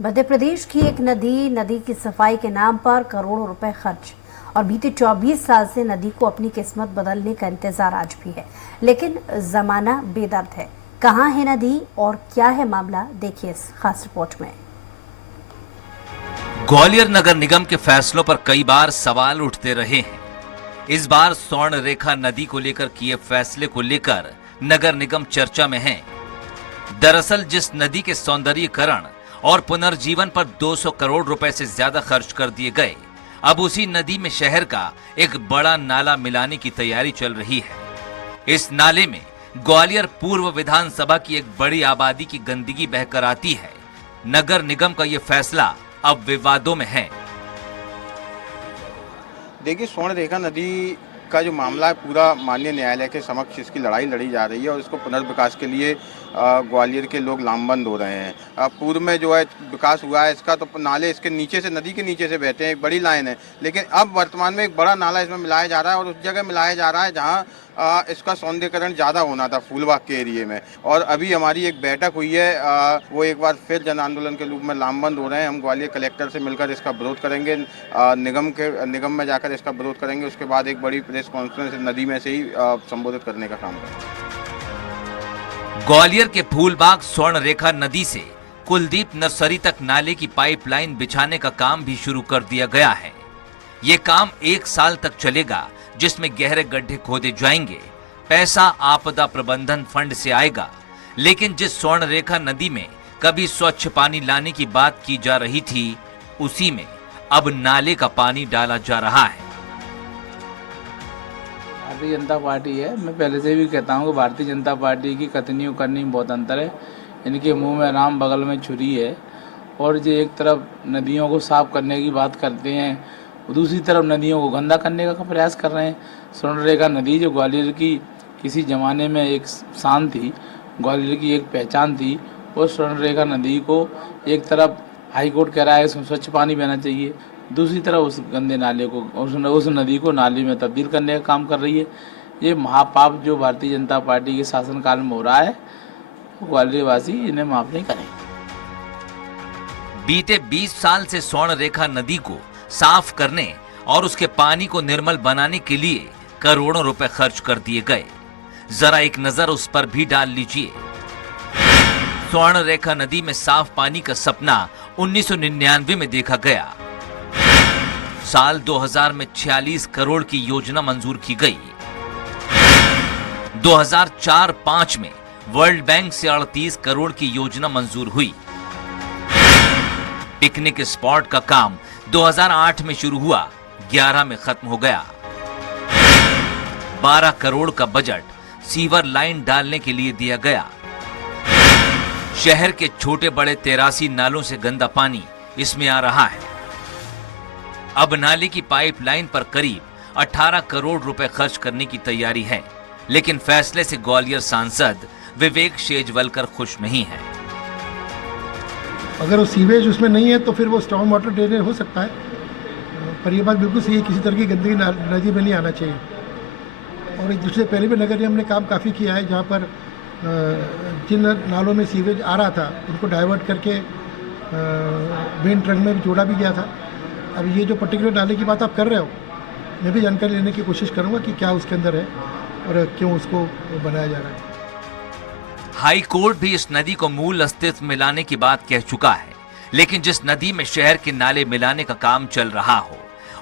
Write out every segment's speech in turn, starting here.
मध्य प्रदेश की एक नदी की सफाई के नाम पर करोड़ों रुपए खर्च और बीते 24 साल से नदी को अपनी किस्मत बदलने का इंतजार आज भी है, लेकिन जमाना बेदर्द है। कहां है नदी और क्या है मामला, देखिए इस खास रिपोर्ट में। ग्वालियर नगर निगम के फैसलों पर कई बार सवाल उठते रहे हैं। इस बार स्वर्ण रेखा नदी को लेकर किए फैसले को लेकर नगर निगम चर्चा में है। दरअसल जिस नदी के सौंदर्यीकरण और पुनर्जीवन पर 200 करोड़ रुपए से ज्यादा खर्च कर दिए गए, अब उसी नदी में शहर का एक बड़ा नाला मिलाने की तैयारी चल रही है। इस नाले में ग्वालियर पूर्व विधानसभा की एक बड़ी आबादी की गंदगी बहकर आती है। नगर निगम का यह फैसला अब विवादों में है। देखिए, स्वर्ण रेखा नदी का जो मामला है पूरा माननीय न्यायालय के समक्ष इसकी लड़ाई लड़ी जा रही है और इसको पुनर्विकास के लिए ग्वालियर के लोग लामबंद हो रहे हैं। पूर्व में जो है विकास हुआ है इसका, तो नाले इसके नीचे से, नदी के नीचे से बहते हैं, एक बड़ी लाइन है, लेकिन अब वर्तमान में एक बड़ा नाला इसमें मिलाया जा रहा है और उस जगह मिलाया जा रहा है जहाँ इसका सौंदर्यीकरण ज़्यादा होना था, फूलबाग के एरिए में। और अभी हमारी एक बैठक हुई है, वो एक बार फिर जन आंदोलन के रूप में लामबंद हो रहे हैं। हम ग्वालियर कलेक्टर से मिलकर इसका विरोध करेंगे, निगम में जाकर इसका विरोध करेंगे। उसके बाद एक बड़ी प्रेस कॉन्फ्रेंस नदी में से ही संबोधित करने का काम करेंगे। ग्वालियर के फूलबाग स्वर्ण रेखा नदी से कुलदीप नर्सरी तक नाले की पाइपलाइन बिछाने का काम भी शुरू कर दिया गया है। ये काम 1 साल तक चलेगा, जिसमें गहरे गड्ढे खोदे जाएंगे। पैसा आपदा प्रबंधन फंड से आएगा, लेकिन जिस स्वर्ण रेखा नदी में कभी स्वच्छ पानी लाने की बात की जा रही थी, उसी में अब नाले का पानी डाला जा रहा है। भारतीय जनता पार्टी है। मैं पहले से भी कहता हूँ कि भारतीय जनता पार्टी की कथनी और करनी में बहुत अंतर है। इनके मुंह में राम, बगल में छुरी है। और जो एक तरफ नदियों को साफ करने की बात करते हैं, दूसरी तरफ नदियों को गंदा करने का प्रयास कर रहे हैं। स्वर्ण रेखा नदी जो ग्वालियर की किसी ज़माने में एक शान थी, ग्वालियर की एक पहचान थी, वो स्वर्ण रेखा नदी को एक तरफ हाई कोर्ट कह रहा है इसमें स्वच्छ पानी बहना चाहिए, दूसरी तरफ उस गंदे नाले को, उस नदी को नाले में तब्दील करने का काम कर रही है। ये महापाप जो भारतीय जनता पार्टी के शासनकाल में हो रहा है, ग्वालियर वासी इन्हें माफ नहीं करेंगे। बीते 20 साल से स्वर्ण रेखा नदी को साफ करने और उसके पानी को निर्मल बनाने के लिए करोड़ों रुपए खर्च कर दिए गए। जरा एक नजर उस पर भी डाल लीजिए। स्वर्ण रेखा नदी में साफ पानी का सपना 1999 में देखा गया। साल 2000 में 46 करोड़ की योजना मंजूर की गई। 2004-05 में वर्ल्ड बैंक से 38 करोड़ की योजना मंजूर हुई। पिकनिक स्पॉट का काम 2008 में शुरू हुआ, 11 में खत्म हो गया। 12 करोड़ का बजट सीवर लाइन डालने के लिए दिया गया। शहर के छोटे बड़े 83 नालों से गंदा पानी इसमें आ रहा है। अब नाले की पाइपलाइन पर करीब 18 करोड़ रुपए खर्च करने की तैयारी है, लेकिन फैसले से ग्वालियर सांसद विवेक शेजवलकर खुश नहीं है। अगर वो सीवेज उसमें नहीं है तो फिर वो स्टॉर्म वाटर ड्रेनेज हो सकता है, पर ये बात बिल्कुल सही है, किसी तरह की गंदगी नदी में नहीं आना चाहिए। और एक दूसरे पहले भी नगर निगम ने काम काफ़ी किया है, जहाँ पर जिन नालों में सीवेज आ रहा था उनको डाइवर्ट करके मेन ट्रंक में भी जोड़ा भी गया था। अब ये जो पर्टिकुलर नाले की बात आप कर रहे हो, मैं भी जानकारी लेने की कोशिश करूँगा कि क्या उसके अंदर है और क्यों उसको बनाया जा रहा है। हाई कोर्ट भी इस नदी को मूल अस्तित्व में लाने की बात कह चुका है, लेकिन जिस नदी में शहर के नाले मिलाने का काम चल रहा हो,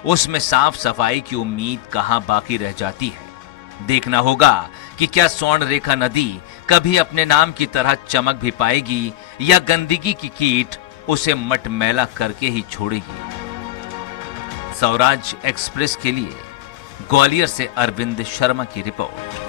उसमें साफ सफाई की उम्मीद कहां बाकी रह जाती है। देखना होगा कि क्या स्वर्ण रेखा नदी कभी अपने नाम की तरह चमक भी पाएगी या गंदगी की कीट उसे मटमैला करके ही छोड़ेगी। स्वराज एक्सप्रेस के लिए ग्वालियर से अरविंद शर्मा की रिपोर्ट।